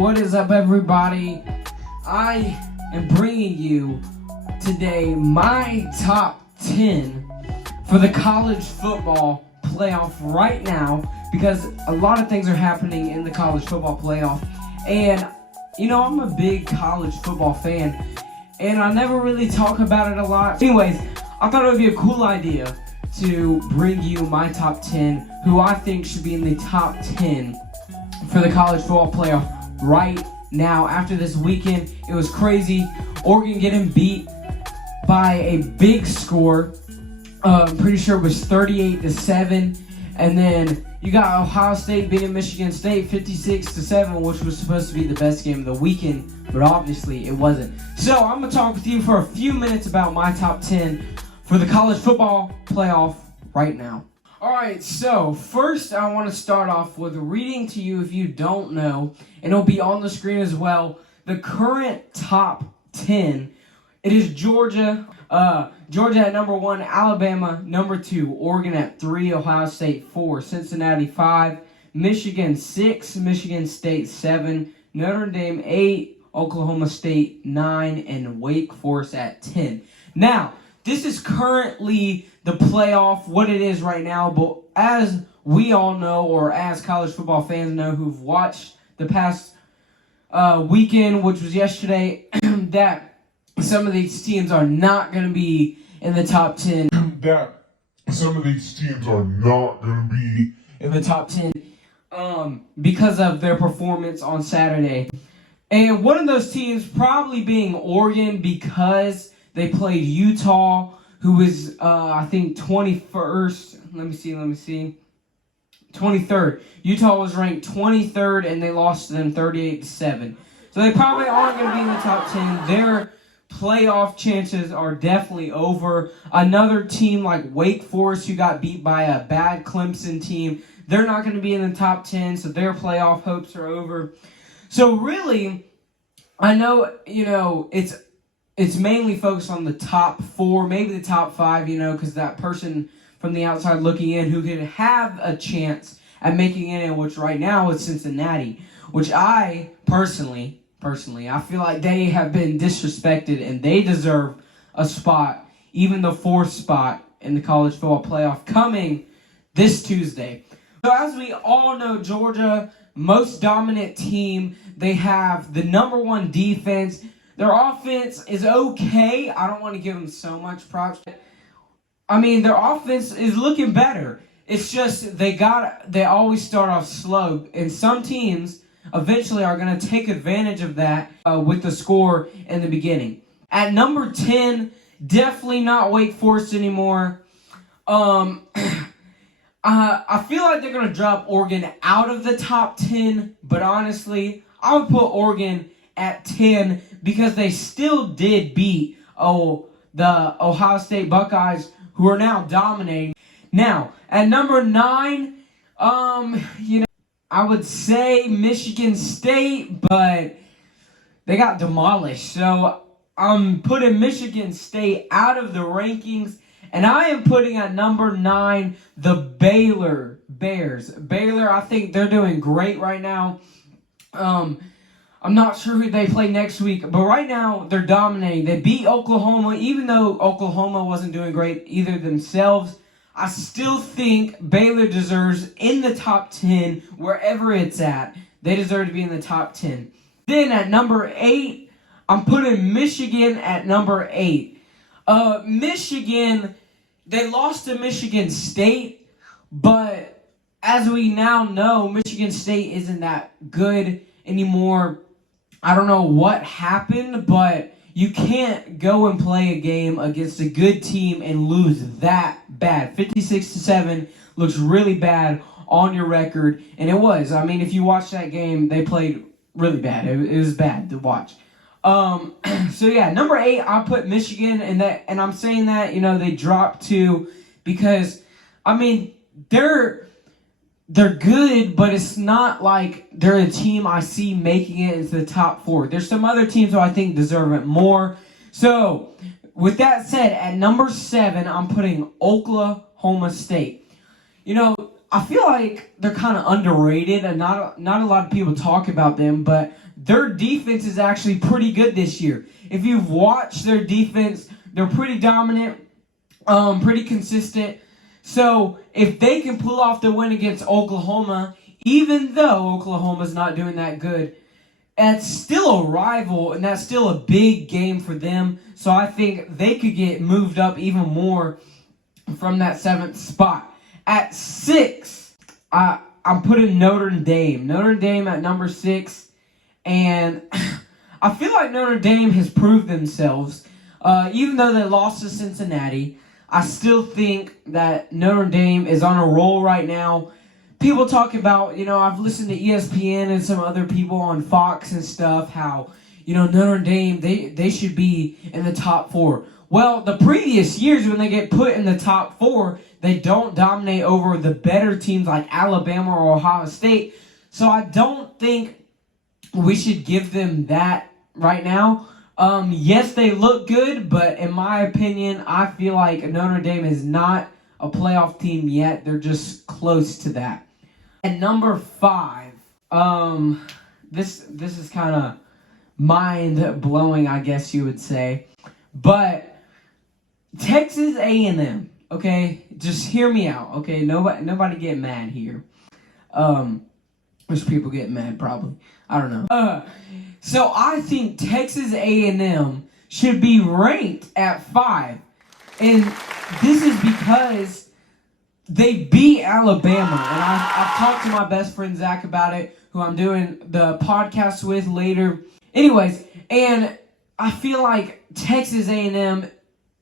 What is up, everybody? I am bringing you today my top 10 for the college football playoff right now, because a lot of things are happening in the college football playoff. And you know, I'm a big college football fan, and I never really talk about it a lot. Anyways, I thought it would be a cool idea to bring you my top 10 who I think should be in the top 10 for the college football playoff right now. After this weekend, it was crazy. Oregon getting beat by a big score. I'm pretty sure it was 38-7. And then you got Ohio State beating Michigan State 56-7, which was supposed to be the best game of the weekend, but obviously it wasn't. So I'm going to talk with you for a few minutes about my top 10 for the college football playoff right now. Alright, so first I want to start off with reading to you, if you don't know, and it'll be on the screen as well, the current top 10. It is Georgia. Georgia at number 1, Alabama number 2, Oregon at 3, Ohio State 4, Cincinnati 5, Michigan 6, Michigan State 7, Notre Dame 8, Oklahoma State 9, and Wake Forest at 10. Now, this is currently the playoff, what it is right now, but as we all know, or as college football fans know who've watched the past weekend, which was yesterday, that some of these teams are not going to be in the top 10. That some of these teams are not going to be in the top 10 because of their performance on Saturday. And one of those teams probably being Oregon, because they played Utah, who was, I think, 21st. Let me see. 23rd. Utah was ranked 23rd, and they lost to them 38-7. So they probably aren't going to be in the top 10. Their playoff chances are definitely over. Another team like Wake Forest, who got beat by a bad Clemson team, they're not going to be in the top 10, so their playoff hopes are over. So really, I know, you know, it's mainly focused on the top 4, maybe the top 5, you know, because that person from the outside looking in who could have a chance at making it in, which right now is Cincinnati, which I personally, I feel like they have been disrespected and they deserve a spot, even the 4th spot in the college football playoff coming this Tuesday. So as we all know, Georgia, most dominant team. They have the number 1 defense. Their offense is okay. I don't want to give them so much props. I mean, their offense is looking better. It's just they always start off slow, and some teams eventually are going to take advantage of that with the score in the beginning. At number 10, definitely not Wake Forest anymore. I feel like they're going to drop Oregon out of the top 10, but honestly, I would put Oregon at 10 because they still did beat the Ohio State Buckeyes, who are now dominating. Now, at number 9, you know, I would say Michigan State, but they got demolished. So I'm putting Michigan State out of the rankings, and I am putting at number 9 the Baylor Bears. Baylor, I think they're doing great right now. I'm not sure who they play next week, but right now they're dominating. They beat Oklahoma, even though Oklahoma wasn't doing great either themselves. I still think Baylor deserves in the top 10, wherever it's at. They deserve to be in the top 10. Then at number 8, I'm putting Michigan at number 8. Michigan, they lost to Michigan State, but as we now know, Michigan State isn't that good anymore. I don't know what happened, but you can't go and play a game against a good team and lose that bad. 56-7 looks really bad on your record, and it was. I mean, if you watch that game, they played really bad. It was bad to watch. So yeah, number 8, I put Michigan, and I'm saying that, you know, they dropped 2 because, I mean, they're good, but it's not like they're a team I see making it into the top 4. There's some other teams who I think deserve it more. So, with that said, at number 7, I'm putting Oklahoma State. You know, I feel like they're kind of underrated, and not a lot of people talk about them, but their defense is actually pretty good this year. If you've watched their defense, they're pretty dominant, pretty consistent. So if they can pull off the win against Oklahoma, even though Oklahoma's not doing that good, it's still a rival, and that's still a big game for them. So I think they could get moved up even more from that 7th spot. At 6, I'm putting Notre Dame. Notre Dame at number 6. And I feel like Notre Dame has proved themselves. Even though they lost to Cincinnati, I still think that Notre Dame is on a roll right now. People talk about, I've listened to ESPN and some other people on Fox and stuff, how, Notre Dame, they should be in the top 4. Well, the previous years when they get put in the top 4, they don't dominate over the better teams like Alabama or Ohio State. So I don't think we should give them that right now. Yes, they look good, but in my opinion, I feel like Notre Dame is not a playoff team yet. They're just close to that. At number 5, this is kind of mind-blowing, I guess you would say. But Texas A&M, okay? Just hear me out, okay? Nobody get mad here. There's people getting mad, probably. I don't know. So I think Texas A&M should be ranked at 5. And this is because they beat Alabama. And I've talked to my best friend Zach about it, who I'm doing the podcast with later. Anyways, and I feel like Texas A&M,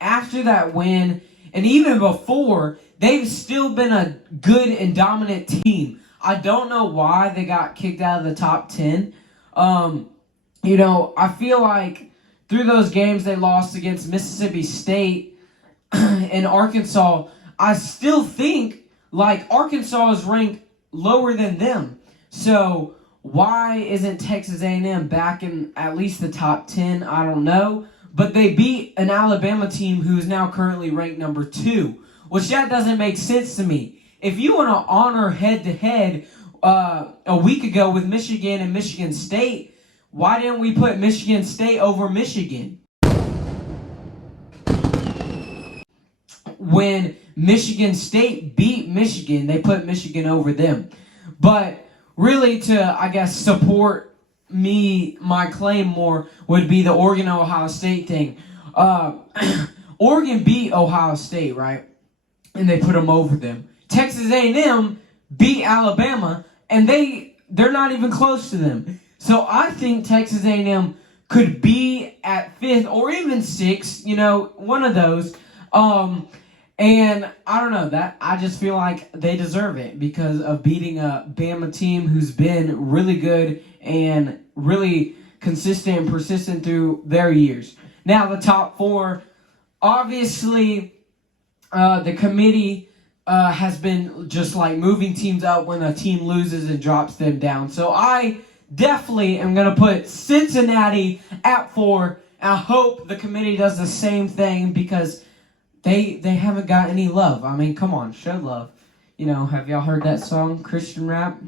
after that win, and even before, they've still been a good and dominant team. I don't know why they got kicked out of the top 10. I feel like through those games they lost against Mississippi State and Arkansas, I still think like Arkansas is ranked lower than them. So why isn't Texas A&M back in at least the top 10? I don't know. But they beat an Alabama team who is now currently ranked number 2, which that doesn't make sense to me. If you want to honor head-to-head a week ago with Michigan and Michigan State, why didn't we put Michigan State over Michigan? When Michigan State beat Michigan, they put Michigan over them. But really to, I guess, support my claim more would be the Oregon-Ohio State thing. Oregon beat Ohio State, right? And they put them over them. Texas A&M beat Alabama, and they're not even close to them. So I think Texas A&M could be at 5th or even 6th, one of those. And I don't know, that I just feel like they deserve it because of beating a Bama team who's been really good and really consistent and persistent through their years. Now the top 4, obviously the committee has been just like moving teams up when a team loses and drops them down. So I definitely am going to put Cincinnati at 4. And I hope the committee does the same thing because they haven't got any love. I mean, come on, show love. Have y'all heard that song, Christian rap?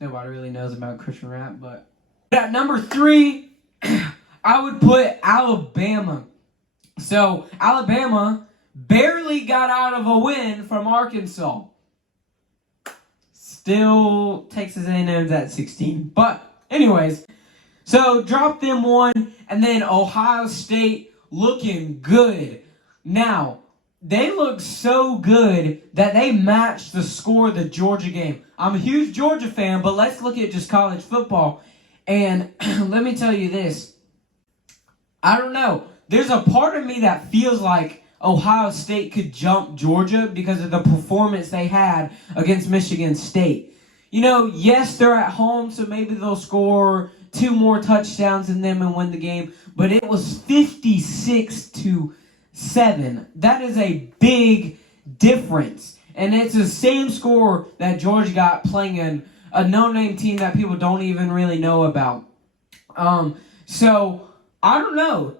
Nobody really knows about Christian rap, but at number 3, I would put Alabama. So Alabama barely got out of a win from Arkansas. Still, Texas A&M's at 16. But anyways, so drop them 1, and then Ohio State looking good. Now, they look so good that they matched the score of the Georgia game. I'm a huge Georgia fan, but let's look at just college football. And let me tell you this. I don't know. There's a part of me that feels like Ohio State could jump Georgia because of the performance they had against Michigan State. Yes, they're at home, so maybe they'll score 2 more touchdowns than them and win the game. But it was 56-7. That is a big difference. And it's the same score that Georgia got playing in a no-name team that people don't even really know about. So, I don't know.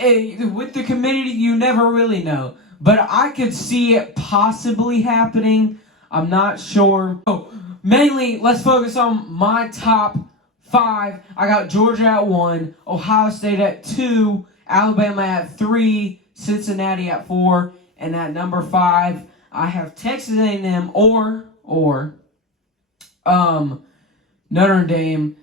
With the committee, you never really know. But I could see it possibly happening. I'm not sure. So, mainly, let's focus on my top 5. I got Georgia at 1, Ohio State at 2, Alabama at 3, Cincinnati at 4, and at number 5, I have Texas A&M or Notre Dame,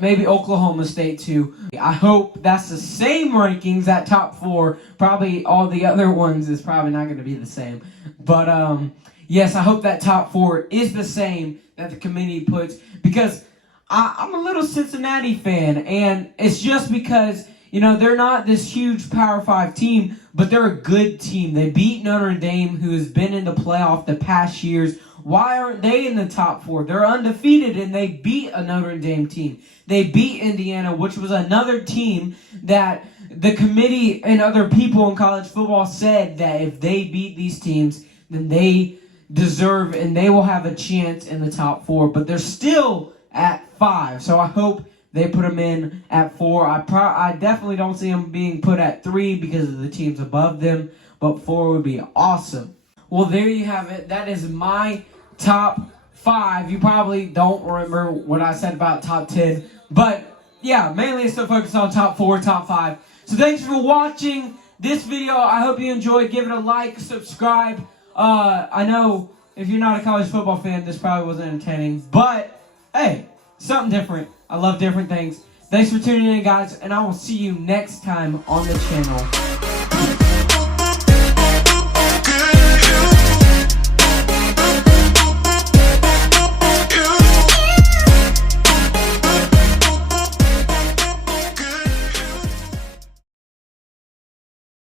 maybe Oklahoma State too. I hope that's the same rankings, that top 4. Probably all the other ones is probably not going to be the same. But yes, I hope that top 4 is the same that the committee puts, because I'm a little Cincinnati fan, and it's just because, you know, they're not this huge Power 5 team, but they're a good team. They beat Notre Dame, who has been in the playoff the past years. Why aren't they in the top 4? They're undefeated, and they beat a Notre Dame team. They beat Indiana, which was another team that the committee and other people in college football said that if they beat these teams, then they deserve and they will have a chance in the top 4. But they're still at 5, so I hope they put them in at 4. I definitely don't see them being put at 3 because of the teams above them, but 4 would be awesome. Well, there you have it. That is my top 5. You probably don't remember what I said about top 10, but yeah, mainly it's still focused on top 4, top 5. So thanks for watching this video. I hope you enjoyed. Give it a like, subscribe. I know if you're not a college football fan, this probably wasn't entertaining, but hey, something different. I love different things. Thanks for tuning in, guys, and I will see you next time on the channel.